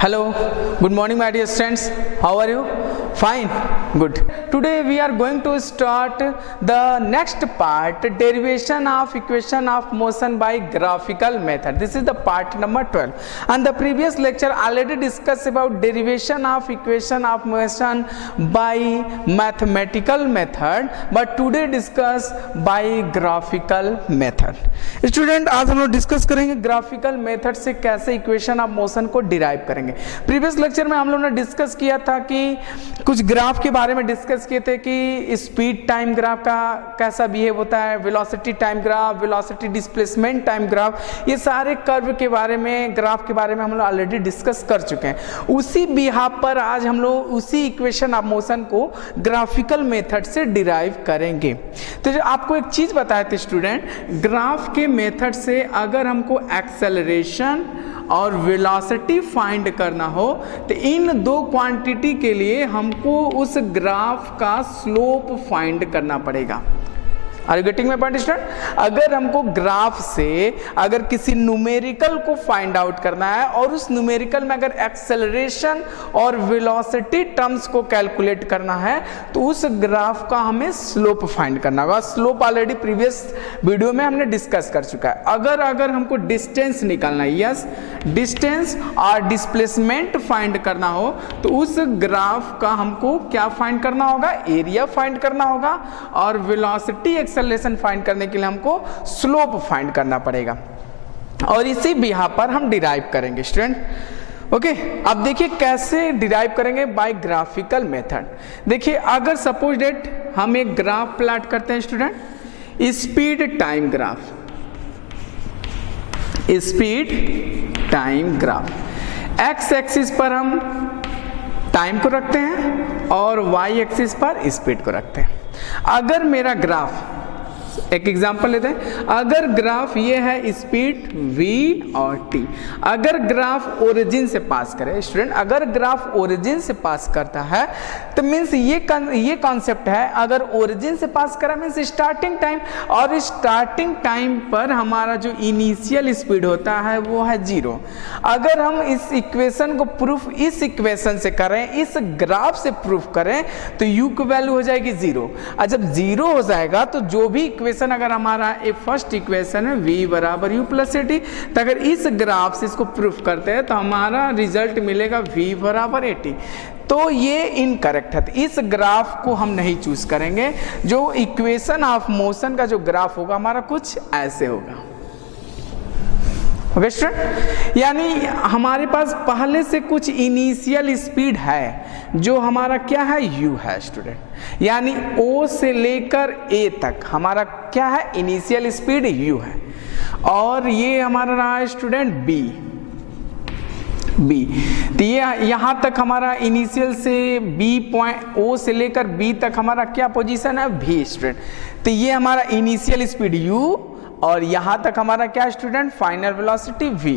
Hello, good morning my dear students. How are you? Fine, good. Today we are going to start the next part, derivation of equation of motion by graphical method. This is the part number 12. And the previous lecture already discussed about derivation of equation of motion by mathematical method, but today discuss by graphical method. Student, आज हम लोग discuss करेंगे graphical method से कैसे equation of motion को derive करेंगे। Previous lecture में हम लोगों ने डिस्कस किया था कि कुछ ग्राफ के बारे में डिस्कस किए थे कि स्पीड टाइम ग्राफ का कैसा बिहेव होता है, velocity time graph, velocity displacement time graph, ये सारे कर्व के बारे में, ग्राफ के बारे में हम लोग ऑलरेडी डिस्कस कर चुके हैं। उसी बिहाफ पर आज हम लोग उसी इक्वेशन ऑफ मोशन को ग्राफिकल मेथड से डिराइव करेंगे। तो जो आपको एक चीज बताए थे स्टूडेंट, ग्राफ के मेथड से अगर हमको एक्सेलरेशन और वेलोसिटी फाइंड करना हो तो इन दो क्वांटिटी के लिए हमको उस ग्राफ का स्लोप फाइंड करना पड़ेगा। Are you getting my point student? अगर हमको ग्राफ से अगर किसी न्यूमेरिकल को फाइंड आउट करना है और उस न्यूमेरिकल में अगर एक्सेलरेशन और वेलोसिटी टर्म्स को कैलकुलेट करना है तो उस ग्राफ का हमें स्लोप फाइंड करना होगा। स्लोप ऑलरेडी प्रीवियस वीडियो में हमने डिस्कस कर चुका है। अगर हमको डिस्टेंस निकालना है, यस, डिस्टेंस और डिस्प्लेसमेंट फाइंड करना हो तो उस ग्राफ का हमको क्या फाइंड करना होगा? एरिया फाइंड करना होगा और वेलोसिटी एक्सेलरेशन फाइंड करने के लिए हमको स्लोप फाइंड करना पड़ेगा और इसी बिहाफ पर हम डिराइव करेंगे स्टूडेंट। ओके, अब देखिए कैसे डिराइव करेंगे, बाय ग्राफिकल मेथड। देखिए अगर सपोज डेट हम एक ग्राफ प्लॉट करते हैं student, speed time graph, speed time graph, x axis पर हम टाइम को रखते हैं और वाई एक्सिस पर स्पीड को रखते हैं। अगर मेरा ग्राफ, एक एग्जांपल लेते हैं, अगर ग्राफ ये है स्पीड v और t, अगर ग्राफ ओरिजिन से पास करे स्टूडेंट, अगर ग्राफ ओरिजिन से पास करता है तो मीन्स ये कॉन्सेप्ट है, अगर ओरिजिन से पास करा मीन्स स्टार्टिंग टाइम, और स्टार्टिंग टाइम पर हमारा जो इनिशियल स्पीड होता है वो है 0। अगर हम इस इक्वेशन को प्रूफ इस इक्वेशन से करें, इस ग्राफ से प्रूफ करें तो u की वैल्यू हो जाएगी 0। और जब 0 हो जाएगा तो जो भी इक्वेशन, अगर हमारा एक फर्स्ट इक्वेशन है v बराबर u प्लस at, तो अगर इस ग्राफ से इसको प्रूफ करते हैं तो हमारा रिजल्ट मिलेगा v बराबर 80। तो ये इनकरेक्ट है, तो इस ग्राफ को हम नहीं चूज करेंगे। जो इक्वेशन ऑफ मोशन का जो ग्राफ होगा हमारा कुछ ऐसे होगा। ओके स्टूडेंट, यानी हमारे पास पहले से कुछ इनिशियल स्पीड है जो हमारा क्या है, u है स्टूडेंट, यानी o से लेकर a तक हमारा क्या है, इनिशियल स्पीड u है, और ये हमारा रहा है स्टूडेंट b। तो ये यहां तक हमारा इनिशियल से b पॉइंट o से लेकर b तक हमारा क्या पोजीशन है, v स्टूडेंट। तो ये हमारा इनिशियल स्पीड u और यहां तक हमारा क्या स्टूडेंट, फाइनल वेलोसिटी v।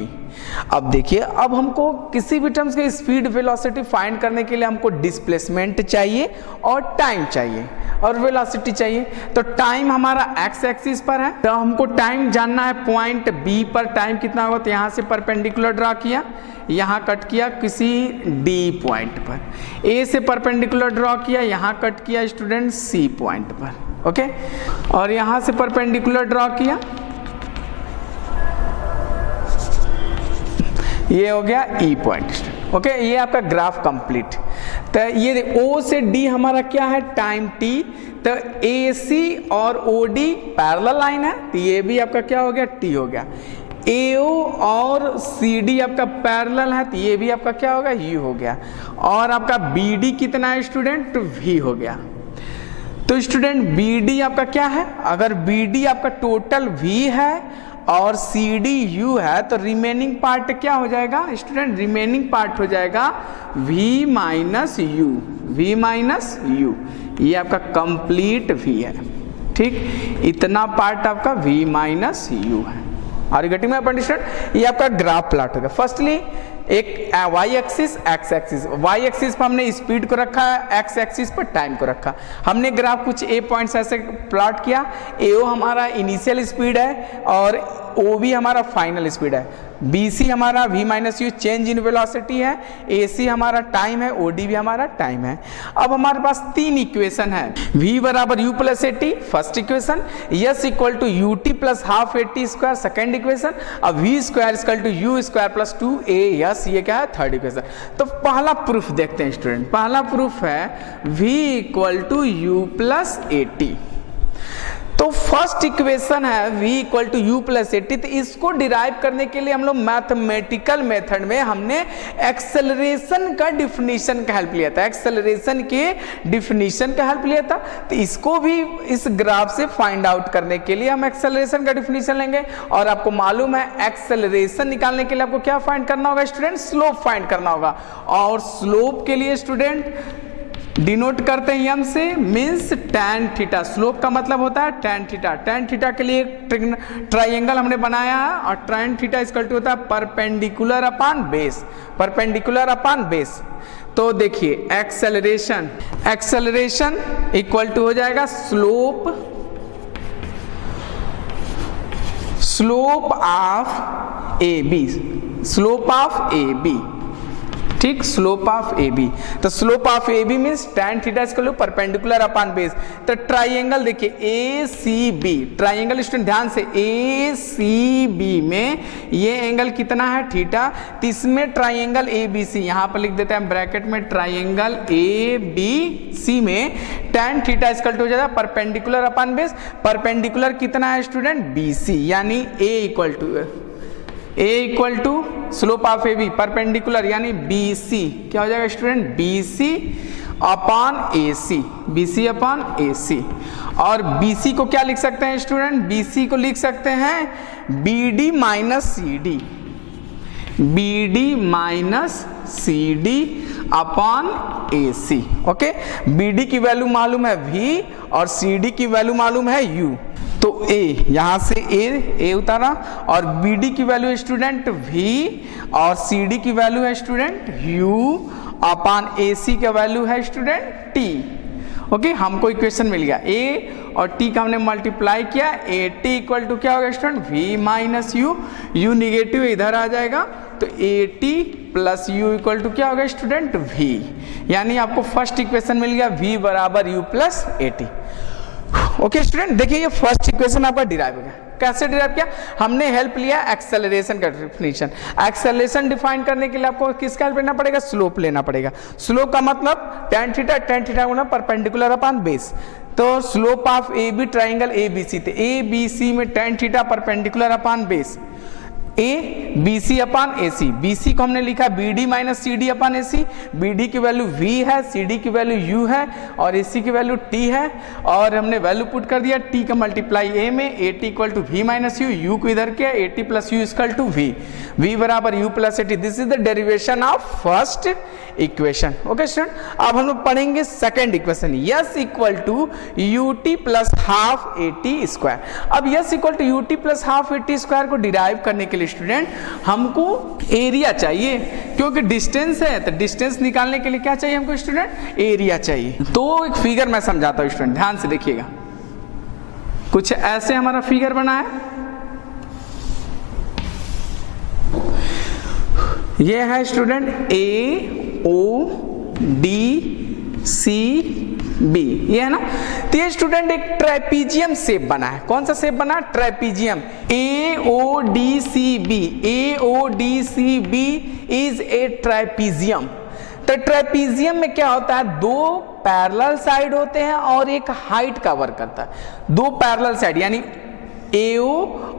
अब देखिए, अब हमको किसी भी टर्म्स के स्पीड वेलोसिटी फाइंड करने के लिए हमको डिस्प्लेसमेंट चाहिए और टाइम चाहिए और वेलोसिटी चाहिए। तो टाइम हमारा एक्स एक्सिस पर है, तो हमको टाइम जानना है, पॉइंट बी पर टाइम कितना होगा। तो यहाँ से परपेंडिकुलर ड्रा किया, यहाँ कट किया किसी डी पॉइंट पर, ए से परपेंडिकुलर ड्रॉ किया, यहाँ कट किया स्टूडेंट सी पॉइंट पर। ओके, और यहां से परपेंडिकुलर ड्रॉ किया, ये हो गया ई पॉइंट। ओके, ये आपका ग्राफ कंप्लीट। तो ये ओ से डी हमारा क्या है, टाइम टी। तो ए सी और ओ डी पैरेलल लाइन है, तो ये भी आपका क्या हो गया, टी हो गया। AO और CD आपका पैरेलल है, तो ये भी आपका क्या होगा, U हो गया। और आपका BD कितना है स्टूडेंट, तो V हो गया। तो स्टूडेंट BD आपका क्या है, अगर BD आपका टोटल V है और CD U है तो रिमेनिंग पार्ट क्या हो जाएगा स्टूडेंट, रिमेनिंग पार्ट हो जाएगा V minus U, V minus U। ये आपका कंप्लीट V है, ठीक, इतना पार्ट आपका V माइनस U है। Are you getting my point student? ये आपका ग्राफ प्लॉट होगा। फर्स्टली एक Y axis, X axis, Y axis पर हमने स्पीड को रखा है, एक्स एक्सिस पर टाइम को रखा। हमने ग्राफ कुछ ए पॉइंट्स ऐसे प्लॉट किया, एओ हमारा इनिशियल स्पीड है और ओ बी हमारा फाइनल स्पीड है, बी सी हमारा v minus you change in velocity है, ए सी हमारा टाइम है, ओ डी भी हमारा टाइम है। अब हमारे पास तीन इक्वेशन है, v बराबर u plus A T first equation, s equal to U T plus half A T square second equation, अब v square equal to U square plus 2a ये क्या है थर्ड इक्वेशन। तो पहला प्रूफ देखते हैं स्टूडेंट, पहला प्रूफ है v equal to U plus A T. तो फर्स्ट इक्वेशन है v equal to U plus A T, तो इसको डिराइव करने के लिए हम लोग मैथमेटिकल मेथड में हमने एक्सेलरेशन का डिफिनीशन का हेल्प लिया था, एक्सेलरेशन के डिफिनीशन का हेल्प लिया था। तो इसको भी इस ग्राफ से फाइंड आउट करने के लिए हम एक्सेलरेशन का डिफिनीशन लेंगे, और आपको मालूम है एक्सेलरेशन निकालने के लिए आपको क्या फाइंड करना होगा स्टूडेंट, स्लोप फाइंड करना होगा। और स्लोप के लिए स्टूडेंट डिनोट करते हैं एम से, मीन्स tan थीटा, स्लोप का मतलब होता है tan थीटा। tan थीटा के लिए एक ट्राइंगल हमने बनाया है, और tan थीटा इक्वल टू होता है perpendicular upon base, perpendicular upon base. तो देखिए एक्सेलरेशन, एक्सेलरेशन इक्वल टू हो जाएगा slope, slope of A B, slope of A B, ठीक, स्लोप ऑफ ए बी। तो slope of A B means tan theta equal to perpendicular upon base. तो triangle देखिए A C B, triangle student ध्यान से, ए C B में ये angle कितना है थीटा, तो इसमें ट्राइंगल ए बी सी, यहाँ पर लिख देते हैं ब्रैकेट में ट्राइंगल ए बी सी में tan थीटा इक्वल टू हो जाता है परपेंडिकुलर अपॉन बेस। परपेंडिकुलर कितना है स्टूडेंट बी सी, यानी A equal to slope of A B perpendicular यानी बी सी, क्या हो जाएगा student B C upon A C, B C upon A C. और बी सी को क्या लिख सकते हैं स्टूडेंट, बी सी को लिख सकते हैं B D minus C D, B D minus C D upon A C. Okay, B D की वैल्यू मालूम है v और सी डी की वैल्यू मालूम है u, तो a यहां से a उतारा, और बी डी की वैल्यू है स्टूडेंट v और सी डी की वैल्यू है स्टूडेंट u अपॉन ए सी का वैल्यू है स्टूडेंट t। ओके, हमको इक्वेशन मिल गया a और t का हमने मल्टीप्लाई किया, ए टी इक्वल टू क्या होगा student v minus U, u negative इधर आ जाएगा, तो A T plus U equal to क्या होगा स्टूडेंट v, यानी आपको फर्स्ट इक्वेशन मिल गया v बराबर u plus A T. Okay student, देखिए ये फर्स्ट इक्वेशन आपका डिराइव हो गया। कैसे डिराइव किया, हमने हेल्प लिया एक्सेलरेशन का डिफिनीशन। एक्सेलरेशन डिफाइन करने के लिए आपको किसका हेल्प लेना पड़ेगा, स्लोप लेना पड़ेगा। स्लोप का मतलब tan थीटा गुना परपेंडिकुलर अपॉन बेस। तो slope of A B triangle A B C, तो ए बी सी में tan theta perpendicular upon base, A B C upon A C, B C को हमने लिखा B D minus C D upon A C, B D की value v है, C D की value u है, और ए सी की वैल्यू t है, और हमने वैल्यू पुट कर दिया t का मल्टीप्लाई a में, A T equal to v minus U, को इधर किया, A T plus U equal to v बराबर u plus A T. This is the derivation of first equation. Okay student, अब हम लोग पढ़ेंगे second equation, s equal to U T plus half A T square. अब s equal to U T plus half A T square को derive करने के लिए student हमको एरिया चाहिए, क्योंकि डिस्टेंस है, तो डिस्टेंस निकालने के लिए क्या चाहिए हमको स्टूडेंट, एरिया चाहिए। तो एक फिगर मैं समझाता हूं स्टूडेंट, ध्यान से देखिएगा। कुछ ऐसे हमारा फिगर बना है, ये है स्टूडेंट ए ओ डी सी बी, ये है ना। तो ये स्टूडेंट एक ट्रेपीजियम शेप बना है। कौन सा शेप बना है, trapezium. A O D C B, A O D C B is a trapezium. तो ट्रेपीजियम में क्या होता है, दो पैरेलल साइड होते हैं और एक हाइट कवर करता है। दो पैरेलल साइड यानी AO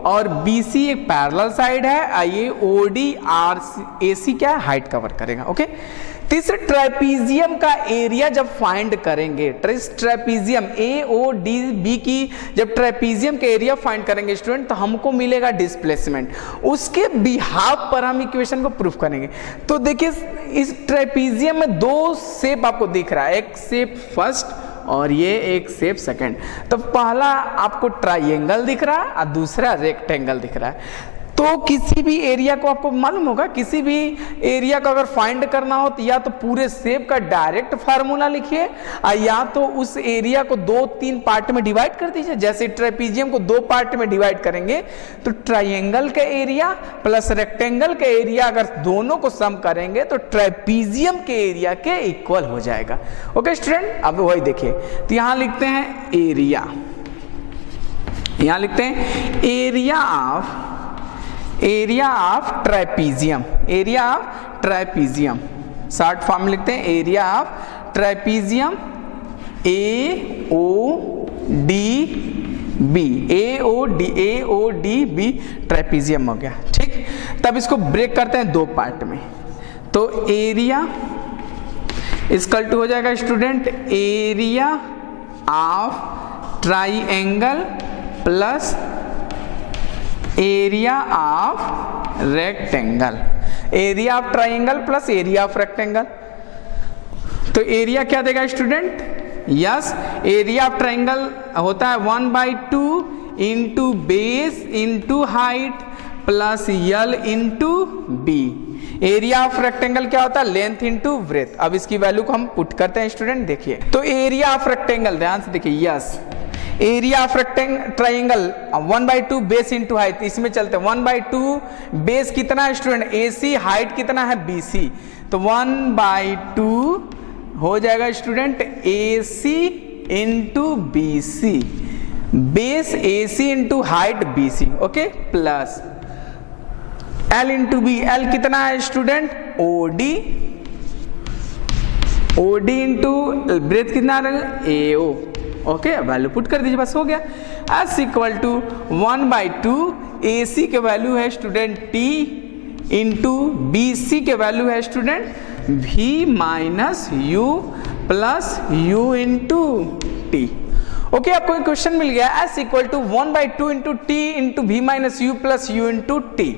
और BC एक पैरेलल साइड है, ये OD और AC क्या हाइट कवर करेगा। ओके, तीसरे ट्रेपीजियम का एरिया जब फाइंड करेंगे, ट्रेपीजियम AODB की जब ट्रेपीजियम के एरिया फाइंड करेंगे स्टूडेंट, तो हमको मिलेगा डिस्प्लेसमेंट। उसके बिहाफ पर हम इक्वेशन को प्रूफ करेंगे। तो देखिए इस ट्रेपीजियम में दो शेप आपको दिख रहा है, एक शेप फर्स्ट और ये एक शेप सेकंड। तो पहला आपको ट्राइंगल दिख रहा है और दूसरा रेक्टेंगल दिख रहा है। तो किसी भी एरिया को आपको मालूम होगा, किसी भी एरिया को अगर फाइंड करना हो तो या तो पूरे शेप का डायरेक्ट फार्मूला लिखिए, या तो उस एरिया को 2-3 पार्ट में डिवाइड कर दीजिए। जैसे ट्राइपीजियम को 2 पार्ट में डिवाइड करेंगे तो ट्राइंगल का एरिया प्लस रेक्टेंगल का एरिया अगर दोनों को सम करेंगे तो ट्राइपीजियम के एरिया के इक्वल हो जाएगा। ओके स्टूडेंट, अब वही देखिए, तो यहां लिखते हैं एरिया, यहां लिखते हैं area of ट्राइपीजियम, area of ट्राइपीजियम, short form में लिखते हैं एरिया ऑफ ट्राइपीजियम AODB, ट्राइपीजियम हो गया। ठीक, तब इसको ब्रेक करते हैं 2 पार्ट में। तो एरिया इक्वल टू हो जाएगा student area of triangle plus area of rectangle, area of triangle plus area of rectangle. तो एरिया क्या देगा student? Yes, area of triangle होता है 1/2 into base into height plus L into B. Area of rectangle क्या होता है? Length into breadth. अब इसकी वैल्यू को हम पुट करते हैं स्टूडेंट, देखिए। तो एरिया ऑफ रेक्टेंगल, ध्यान से देखिए, yes, area of triangle 1/2 base into height, इसमें चलते हैं 1/2 बेस कितना है स्टूडेंट? AC, हाइट कितना है? BC, तो 1/2 हो जाएगा student AC into BC, base AC into height BC, okay, plus L into B, L कितना है स्टूडेंट? OD इंटू ब्रेथ कितना रहेगा? AO, ओके, वैल्यू पुट कर दीजिए, बस हो गया। एस इक्वल टू 1/2 AC के वैल्यू है स्टूडेंट T इंटू BC के वैल्यू है student V minus U plus U into T। Okay, आपको एक क्वेश्चन मिल गया, S equal to 1/2 into T into V minus U plus U into T।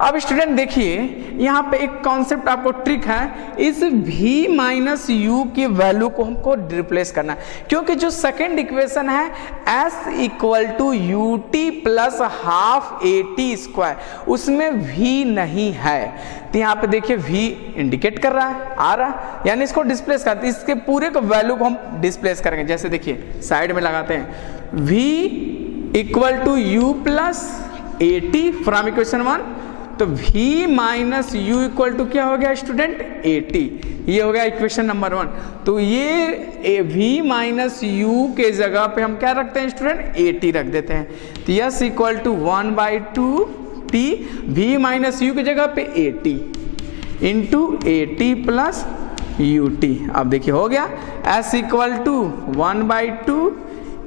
अब student देखिए, यहाँ पे एक कॉन्सेप्ट आपको ट्रिक है, इस V माइनस U की वैल्यू को हमको रिप्लेस करना है, क्योंकि जो सेकेंड इक्वेशन है S equal to UT plus half AT square, उसमें V नहीं है। तो यहाँ पे देखिए V इंडिकेट कर रहा है, आ रहा है, यानी इसको डिस्प्लेस करते हैं, इसके पूरे को वैल्यू को हम डिस्प्लेस करेंगे। जैसे देखिए साइड में लगाते हैं V equal to U plus AT from equation 1, तो V minus U equal to क्या हो गया स्टूडेंट? AT, ये हो गया इक्वेशन नंबर 1। तो ये V माइनस U के जगह पे हम क्या रखते हैं स्टूडेंट? AT रख देते हैं। तो S equal to 1/2 T, V minus U की जगह पे AT into AT plus UT। अब देखिए हो गया, S equal to 1/2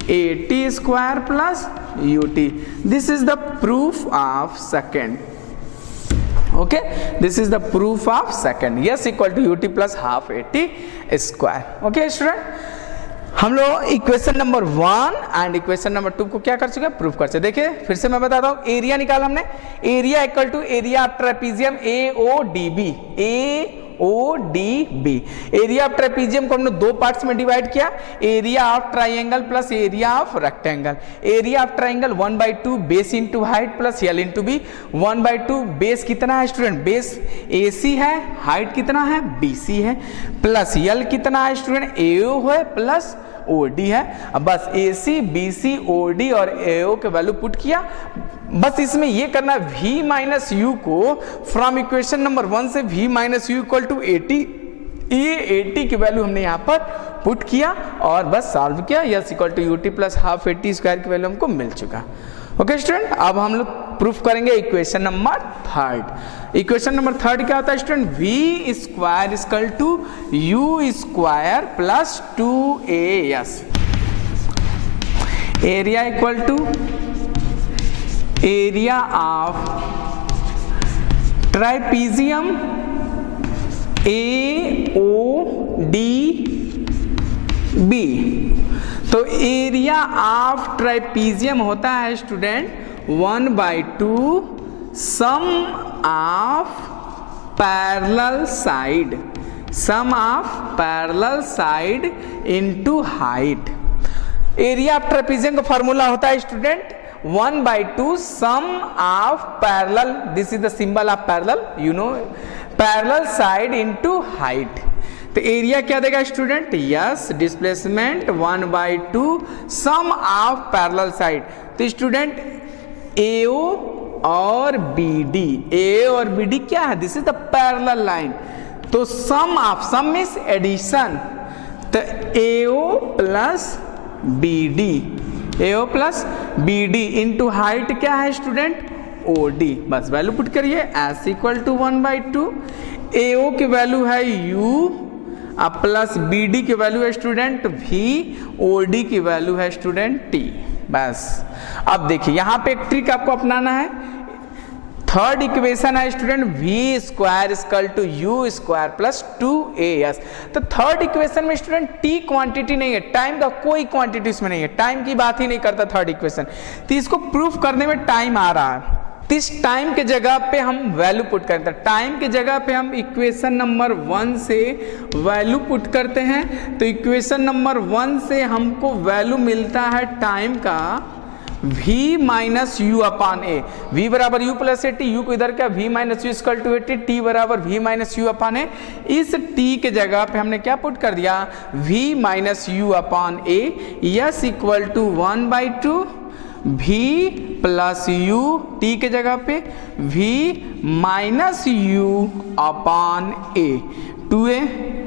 AT square plus UT। This is the proof of second, okay, this is the proof of second, S equal to UT plus half AT square. Okay student, हम लोग equation number 1 and equation number 2 को क्या कर चुके हैं? Proof कर चुके। देखिए फिर से मैं बताता हूँ, एरिया निकाला हमने, area equal to area of trapezium AODB, area of trapezium को हमने 2 पार्ट्स में डिवाइड किया, area of triangle plus area of rectangle. Area of triangle 1/2 base into height plus L into B। 1/2 base कितना है student? Base AC है, height कितना है? BC है, प्लस L कितना है स्टूडेंट? AO है प्लस OD है। अब बस AC, BC, OD और AO के वैल्यू पुट किया। बस इसमें ये करना, V माइनस U को फ्रॉम इक्वेशन नंबर 1 से V minus U equal to 80, ये 80 की वैल्यू हमने यहाँ पर पुट किया और बस सॉल्व किया। S equal to UT plus half AT square की वैल्यू हमको मिल चुका। ओके स्टूडेंट, अब हम लोग प्रूफ करेंगे इक्वेशन नंबर 3। इक्वेशन नंबर 3 क्या होता है student? V square equal to U square plus 2AS। Area equal to area of trapezium AODB। तो एरिया ऑफ ट्राइपीजियम होता है student 1/2 sum of parallel side, sum of parallel side into height. Area of trapezium का formula होता है student 1/2 sum of parallel, this is the symbol of parallel, you know, parallel side into height. तो area क्या देगा student? S, displacement 1/2 sum of parallel side. तो student AO और BD, A और BD क्या है? This is the parallel line. तो sum of, sum means addition, तो AO plus BD, AO plus BD into height क्या है स्टूडेंट? OD. बस वैल्यू पुट करिए, एस इक्वल टू 1/2. AO की वैल्यू है U अब प्लस BD की वैल्यू है स्टूडेंट V, OD की वैल्यू है स्टूडेंट T. बस अब देखिए यहाँ पे एक ट्रिक आपको अपनाना है. थर्ड इक्वेशन है student V square equal to U square plus 2AS. तो थर्ड इक्वेशन में स्टूडेंट T क्वांटिटी नहीं है, टाइम का कोई क्वांटिटी इसमें नहीं है, टाइम की बात ही नहीं करता थर्ड इक्वेशन. तो इसको प्रूफ करने में टाइम आ रहा है. इस टाइम के जगह पे हम वैल्यू पुट करते हैं. टाइम के जगह पे हम इक्वेशन नंबर 1 से वैल्यू पुट करते हैं. तो इक्वेशन नंबर 1 से हमको वैल्यू मिलता है टाइम का v minus U upon A. v बराबर u plus A T, U को इधर क्या v minus U equal to A T, T बराबर v minus U upon A. इस t के जगह पे हमने क्या पुट कर दिया? v minus U upon A, S equal to 1/2 v plus U, T के जगह पे v minus U upon A. 2a,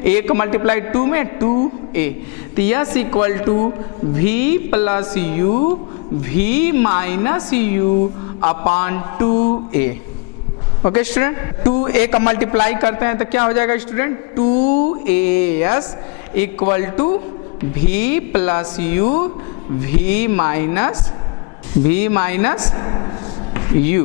a का मल्टीप्लाई 2 में 2a. तो S equal to v plus U, v minus U upon 2a. Okay student, 2a का multiply करते हैं तो क्या हो जाएगा student? 2as equal to v plus U, v minus u.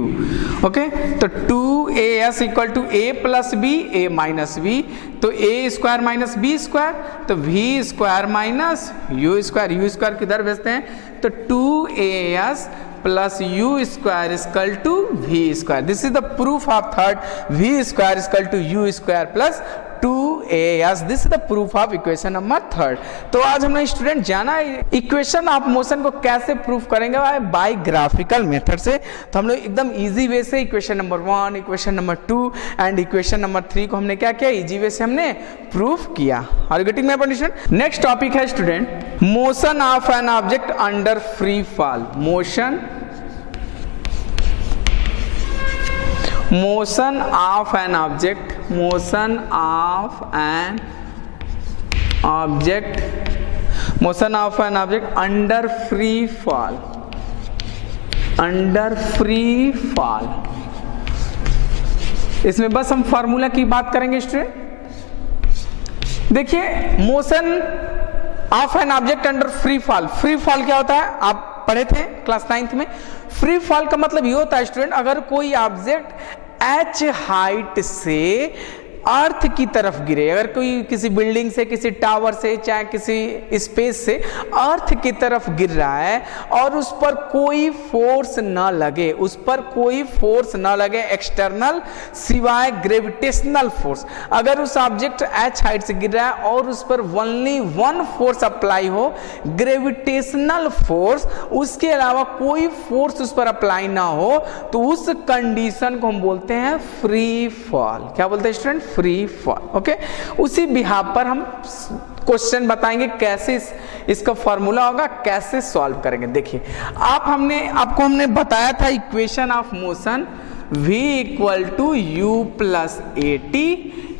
Okay, तो 2as equal to a plus b, a minus b. तो a square minus b square, तो v square minus u square. u square किधर भेजते हैं? तो 2as plus u square equal to v square. This is the proof of third, v square equal to u square plus 2as. This is the proof of equation number third. तो आज हमने student जाना equation of motion को कैसे proof करेंगे bye graphical method से. तो हम लोग एकदम इजी वे से equation number 1, equation number 2 and equation number 3 को हमने क्या किया? इजी वे से हमने प्रूफ किया. Are you getting my point student? Next topic है student motion of an object under free fall. Motion of an object, motion of an object under free fall. इसमें बस हम फार्मूला की बात करेंगे स्टूडेंट. देखिए motion of an object under free fall. Free fall क्या होता है? आप पढ़े थे क्लास 9th में. फ्री फॉल का मतलब ये होता है स्टूडेंट, अगर कोई ऑब्जेक्ट h हाइट से अर्थ की तरफ गिरे, अगर कोई किसी बिल्डिंग से, किसी टावर से, चाहे किसी स्पेस से अर्थ की तरफ गिर रहा है और उस पर कोई फोर्स ना लगे, एक्सटर्नल सिवाय ग्रेविटेशनल फोर्स. अगर उस ऑब्जेक्ट h हाइट से गिर रहा है और उस पर ओनली वन फोर्स अप्लाई हो, ग्रेविटेशनल फोर्स, उसके अलावा कोई फोर्स उस पर अप्लाई ना हो, तो उस कंडीशन को हम बोलते हैं फ्री फॉल. क्या बोलते हैं स्टूडेंट? Free fall. ओके, उसी बिहाफ पर हम क्वेश्चन बताएंगे कैसे इसका फॉर्मूला होगा, कैसे सॉल्व करेंगे. देखिए आपको हमने बताया था equation of motion v equal to U plus A T,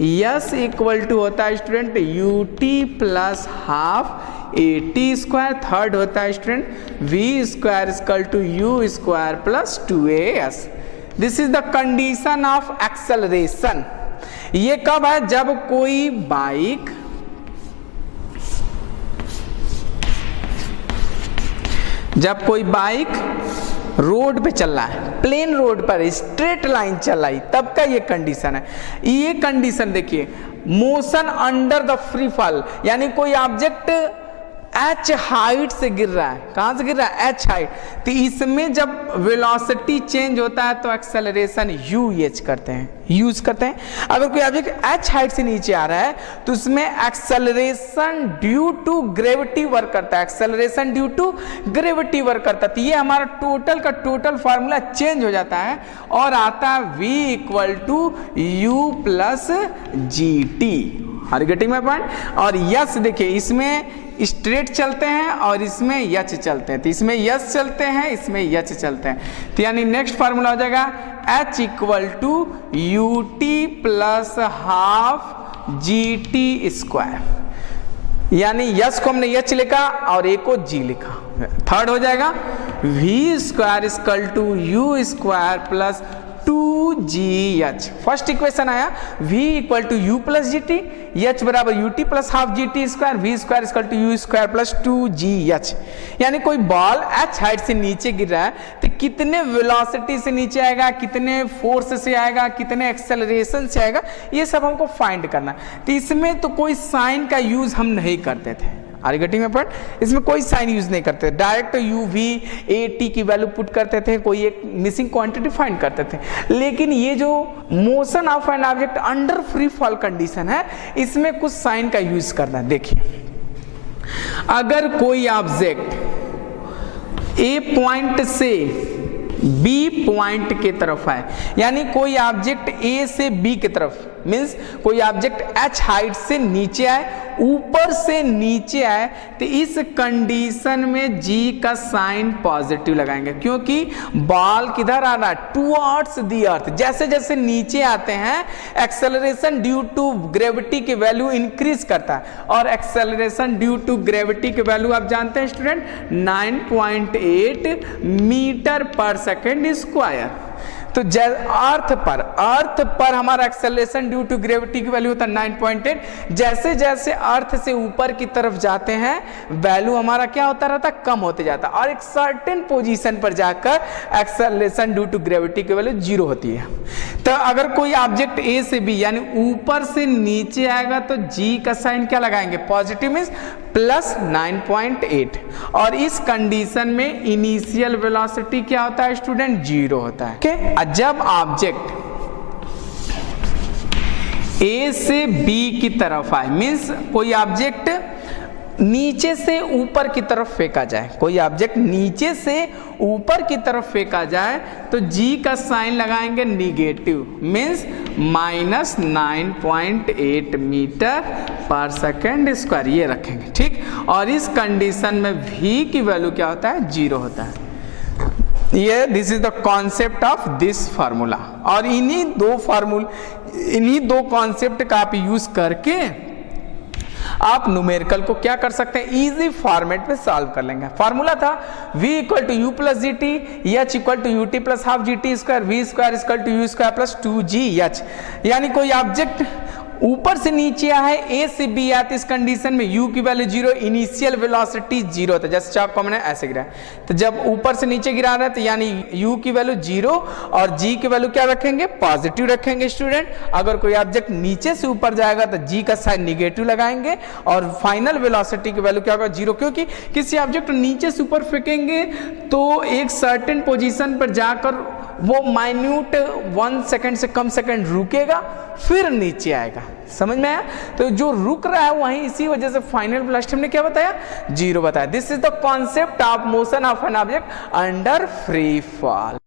S equal to होता है student U T plus half A T square. Third होता है student v square equal to U square plus 2as. This is the condition of acceleration. ये कब है? जब कोई bike road पे चल रहा है, प्लेन रोड पर स्ट्रेट लाइन चल रही, तब का ये कंडीशन है. ये कंडीशन देखिए, motion under the free fall, यानी कोई ऑब्जेक्ट h हाइट से गिर रहा है। कहां से गिर रहा है? h height. तो इसमें जब वेलोसिटी चेंज होता है तो एक्सेलरेशन UH करते हैं, यूज करते हैं। अगर कोई ऑब्जेक्ट h हाइट से नीचे आ रहा है तो उसमें acceleration due to gravity work करता है, acceleration due to gravity work करता है। तो ये हमारा टोटल का टोटल फार्मूला चेंज हो जाता है और आता है V equal to U plus GT। Are getting my point? और यस देखिए, इसमें स्ट्रेट चलते हैं और इसमें यच चलते हैं। तो इसमें यस चलते हैं, इसमें यच चलते हैं। तो यानी नेक्स्ट फार्मूला हो जाएगा H equal to UT plus half GT square. यानी यस को हमने यच लिखा और ए को जी लिखा। थर्ड हो जाएगा V square equal to U square plus 2GH। First equation आया V equal to U plus GT, H बराबर UT plus half GT square, V square equal to U square plus 2GH। यानी कोई ball h height से नीचे गिर रहा है तो कितने वेलोसिटी से नीचे आएगा, कितने फोर्स से आएगा, कितने एक्सेलरेशन से आएगा, ये सब हमको फाइंड करना है। तो इसमें तो कोई साइन का यूज हम नहीं करते थे। Are getting my point? इसमें कोई साइन यूज नहीं करते, डायरेक्ट UV AT की वैल्यू पुट करते थे, कोई एक मिसिंग क्वांटिटी फाइंड करते थे। लेकिन ये जो motion of an object under free fall condition है, इसमें कुछ साइन का यूज करना है। देखिए, अगर कोई ऑब्जेक्ट A पॉइंट से B पॉइंट के तरफ है, यानी कोई ऑब्जेक्ट A से B की तरफ, मींस कोई ऑब्जेक्ट h हाइट से नीचे आए, ऊपर से नीचे आए, तो इस कंडीशन में G का साइन पॉजिटिव लगाएंगे, क्योंकि बॉल किधर आ रहा है? Towards the earth. जैसे जैसे नीचे आते हैं एक्सेलरेशन ड्यू टू ग्रेविटी की वैल्यू इंक्रीज करता है, और एक्सेलरेशन ड्यू टू ग्रेविटी की वैल्यू आप जानते हैं स्टूडेंट, 9.8 मीटर पर सेकेंड स्क्वायर। तो अर्थ पर हमारा एक्सेलरेशन ड्यू टू ग्रेविटी की वैल्यू होता है 9.8। जैसे जैसे अर्थ से ऊपर की तरफ जाते हैं वैल्यू हमारा क्या होता रहता है? कम होते जाता है, और एक सर्टेन पोजीशन पर जाकर एक्सेलरेशन ड्यू टू ग्रेविटी की वैल्यू 0 होती है। तो अगर कोई ऑब्जेक्ट A से B यानी ऊपर से नीचे आएगा तो G का साइन क्या लगाएंगे? Positive means plus 9.8। और इस कंडीशन में इनिशियल वेलोसिटी क्या होता है स्टूडेंट? 0 होता है। okay? जब ऑब्जेक्ट A से B की तरफ आए, मींस कोई ऑब्जेक्ट नीचे से ऊपर की तरफ फेंका जाए, कोई ऑब्जेक्ट नीचे से ऊपर की तरफ फेंका जाए तो G का साइन लगाएंगे निगेटिव, मींस माइनस 9.8 मीटर पर सेकेंड स्क्वायर, ये रखेंगे। ठीक, और इस कंडीशन में V की वैल्यू क्या होता है? 0 होता है। ये this is the concept of this formula. और इन्हीं दो कॉन्सेप्ट का आप यूज करके आप न्यूमेरिकल को क्या कर सकते हैं? इजी फॉर्मेट में सॉल्व कर लेंगे। फार्मूला था V equal to U plus GT, H equal to UT plus half GT square, V square equal to U square plus 2GH। यानी कोई ऑब्जेक्ट ऊपर से नीचे आया है, A से B आया, इस कंडीशन में U की वैल्यू 0, इनिशियल वेलोसिटी 0 होता है। जैसे चाप को मैंने ऐसे गिराया, तो जब ऊपर से नीचे गिरा रहा है तो यानी U की वैल्यू 0 और G की वैल्यू क्या रखेंगे? पॉजिटिव रखेंगे स्टूडेंट। अगर कोई ऑब्जेक्ट नीचे से ऊपर जाएगा तो G का साइन निगेटिव लगाएंगे और फाइनल वेलोसिटी की वैल्यू क्या होगा? 0, क्योंकि किसी ऑब्जेक्ट नीचे से ऊपर फेंकेंगे तो एक सर्टेन पोजीशन पर जाकर वो माइन्यूट 1 सेकंड से कम सेकंड रुकेगा, फिर नीचे आएगा। समझ में आया? तो जो रुक रहा है वहीं, इसी वजह से फाइनल वेलोसिटी हमने क्या बताया? 0 बताया। This is the concept of motion of an object under free fall.